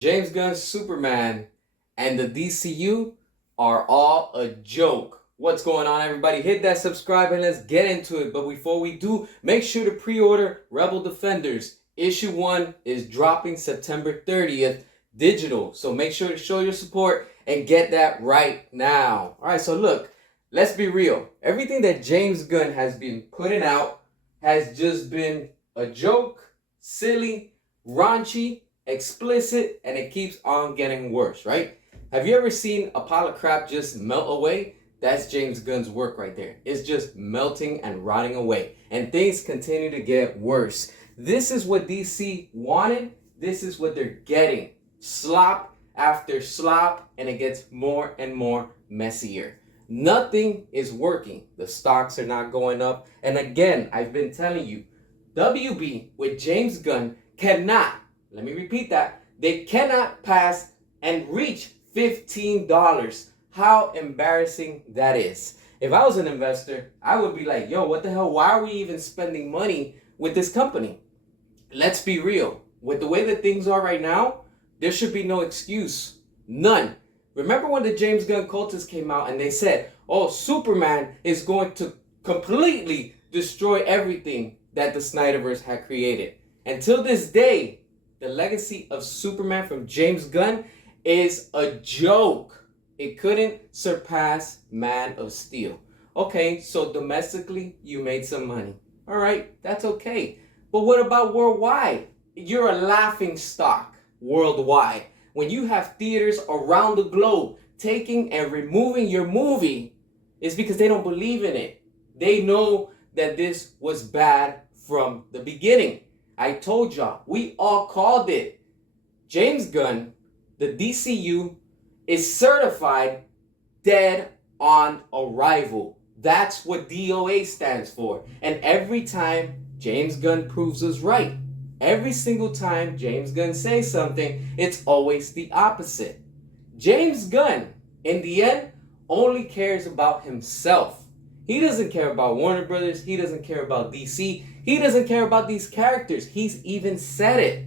James Gunn's Superman and the DCU are all a joke. What's going on, everybody? Hit that subscribe and let's get into it. But before we do, make sure to pre-order Rebel Defenders. Issue 1 is dropping September 30th digital. So make sure to show your support and get that right now. Alright, so look, let's be real. Everything that James Gunn has been putting out has just been a joke, silly, raunchy, explicit, and it keeps on getting worse, right? Have you ever seen a pile of crap just melt away? That's James Gunn's work right there. It's just melting and rotting away. And things continue to get worse. This is what DC wanted. This is what they're getting. Slop after slop, and it gets more and more messier. Nothing is working. The stocks are not going up. And again, I've been telling you, WB with James Gunn cannot, let me repeat that, they cannot pass and reach $15. How embarrassing that is. If I was an investor, I would be like, yo, what the hell? Why are we even spending money with this company? Let's be real. With the way that things are right now, there should be no excuse. None. Remember when the James Gunn cultists came out and they said, oh, Superman is going to completely destroy everything that the Snyderverse had created. Until this day, the legacy of Superman from James Gunn is a joke. It couldn't surpass Man of Steel. Okay, so domestically, you made some money. All right, that's okay. But what about worldwide? You're a laughing stock worldwide. When you have theaters around the globe taking and removing your movie, it's because they don't believe in it. They know that this was bad from the beginning. I told y'all, we all called it. James Gunn, the DCU, is certified dead on arrival. That's what DOA stands for. And every time James Gunn proves us right. Every single time James Gunn says something, it's always the opposite. James Gunn, in the end, only cares about himself. He doesn't care about Warner Brothers. He doesn't care about DC. He doesn't care about these characters. He's even said it.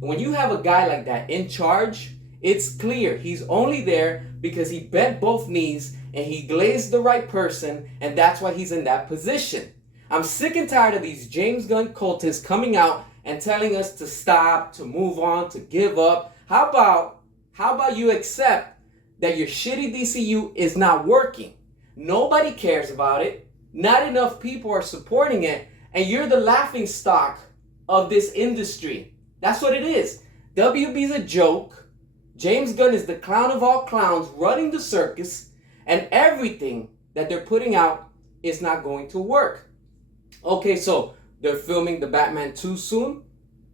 And when you have a guy like that in charge, it's clear he's only there because he bent both knees and he glazed the right person, and that's why he's in that position. I'm sick and tired of these James Gunn cultists coming out and telling us to stop, to move on, to give up. How about you accept that your shitty DCU is not working? Nobody cares about it. Not enough people are supporting it. And you're the laughing stock of this industry. That's what it is. WB's a joke. James Gunn is the clown of all clowns running the circus. And everything that they're putting out is not going to work. Okay, so they're filming the Batman 2 soon.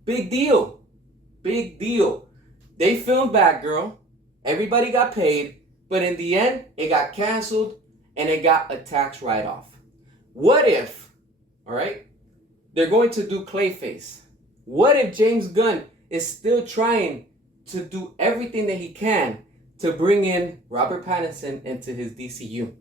Big deal. Big deal. They filmed Batgirl. Everybody got paid. But in the end, it got canceled. And it got a tax write-off. What if, all right, they're going to do Clayface? What if James Gunn is still trying to do everything that he can to bring in Robert Pattinson into his DCU?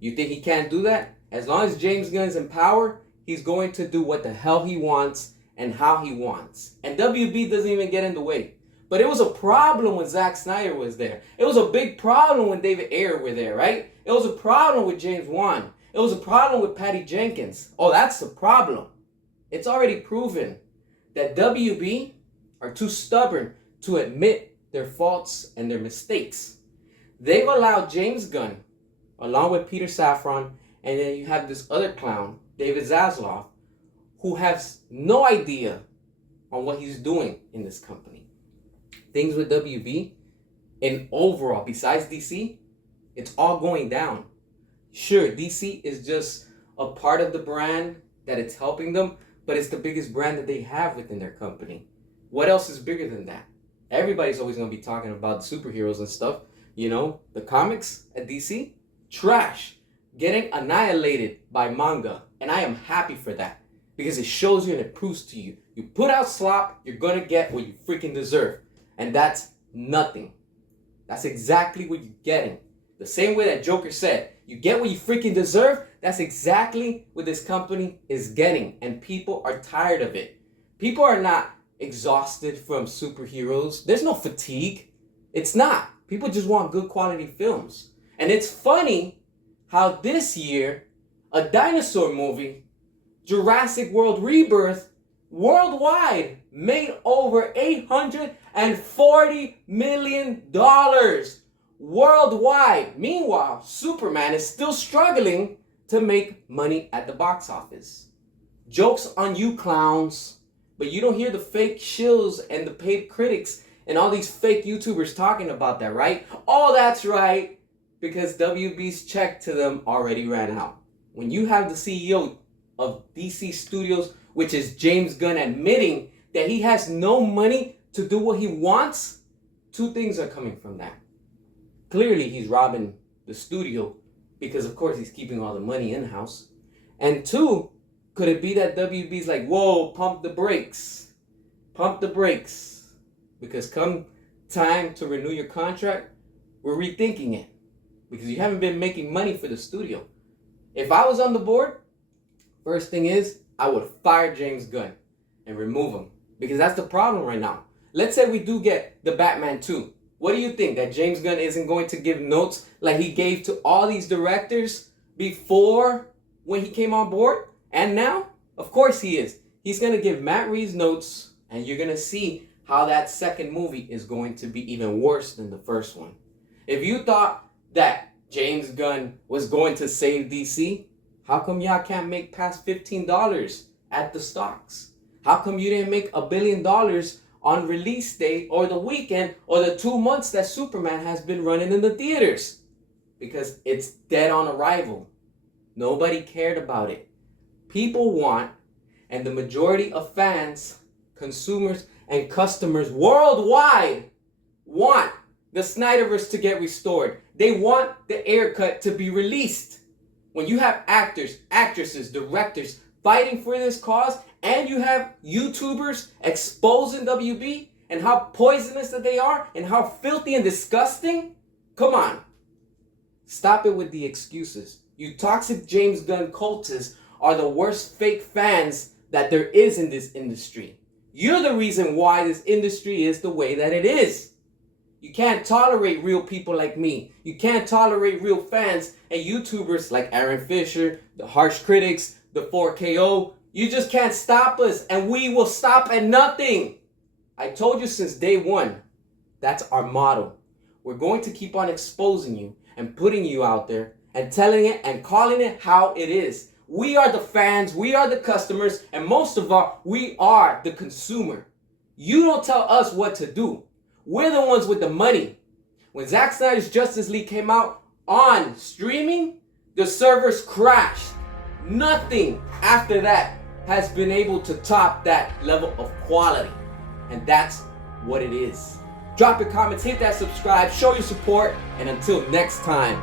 You think he can't do that? As long as James Gunn's in power, he's going to do what the hell he wants and how he wants. And WB doesn't even get in the way. But it was a problem when Zack Snyder was there. It was a big problem when David Ayer were there, right? It was a problem with James Wan. It was a problem with Patty Jenkins. Oh, that's the problem. It's already proven that WB are too stubborn to admit their faults and their mistakes. They've allowed James Gunn, along with Peter Safran, and then you have this other clown, David Zaslav, who has no idea on what he's doing in this company. Things with WB, and overall, besides DC, it's all going down. Sure, DC is just a part of the brand that it's helping them, but it's the biggest brand that they have within their company. What else is bigger than that? Everybody's always going to be talking about superheroes and stuff. You know, the comics at DC, trash, getting annihilated by manga. And I am happy for that because it shows you and it proves to you. You put out slop, you're going to get what you freaking deserve. And that's nothing. That's exactly what you're getting. The same way that Joker said, you get what you freaking deserve. That's exactly what this company is getting. And people are tired of it. People are not exhausted from superheroes. There's no fatigue. It's not. People just want good quality films. And it's funny how this year, a dinosaur movie, Jurassic World Rebirth, worldwide made over $840 million worldwide. Meanwhile, Superman is still struggling to make money at the box office. Jokes on you clowns, but you don't hear the fake shills and the paid critics and all these fake YouTubers talking about that, right? Oh, that's right, because WB's check to them already ran out. When you have the CEO of DC Studios, which is James Gunn, admitting that he has no money to do what he wants, two things are coming from that. Clearly, he's robbing the studio because, of course, he's keeping all the money in-house. And two, could it be that WB's like, whoa, pump the brakes. Pump the brakes. Because come time to renew your contract, we're rethinking it. Because you haven't been making money for the studio. If I was on the board, first thing is, I would fire James Gunn and remove him. Because that's the problem right now. Let's say we do get the Batman 2. What do you think? That James Gunn isn't going to give notes like he gave to all these directors before when he came on board? And now? Of course he is. He's going to give Matt Reeves notes, and you're going to see how that second movie is going to be even worse than the first one. If you thought that James Gunn was going to save DC, how come y'all can't make past $15 at the stocks? How come you didn't make $1 billion on release day or the weekend or the 2 months that Superman has been running in the theaters? Because it's dead on arrival. Nobody cared about it. People want, and the majority of fans, consumers, and customers worldwide want the Snyderverse to get restored. They want the Ayer cut to be released. When you have actors, actresses, directors fighting for this cause, and you have YouTubers exposing WB and how poisonous that they are and how filthy and disgusting, come on. Stop it with the excuses. You toxic James Gunn cultists are the worst fake fans that there is in this industry. You're the reason why this industry is the way that it is. You can't tolerate real people like me. You can't tolerate real fans and YouTubers like Aaron Fisher, the harsh critics, the 4KO. You just can't stop us, and we will stop at nothing. I told you since day one, that's our motto. We're going to keep on exposing you and putting you out there and telling it and calling it how it is. We are the fans, we are the customers, and most of all, we are the consumer. You don't tell us what to do. We're the ones with the money. When Zack Snyder's Justice League came out on streaming, the servers crashed. Nothing after that has been able to top that level of quality. And that's what it is. Drop your comments, hit that subscribe, show your support, and until next time.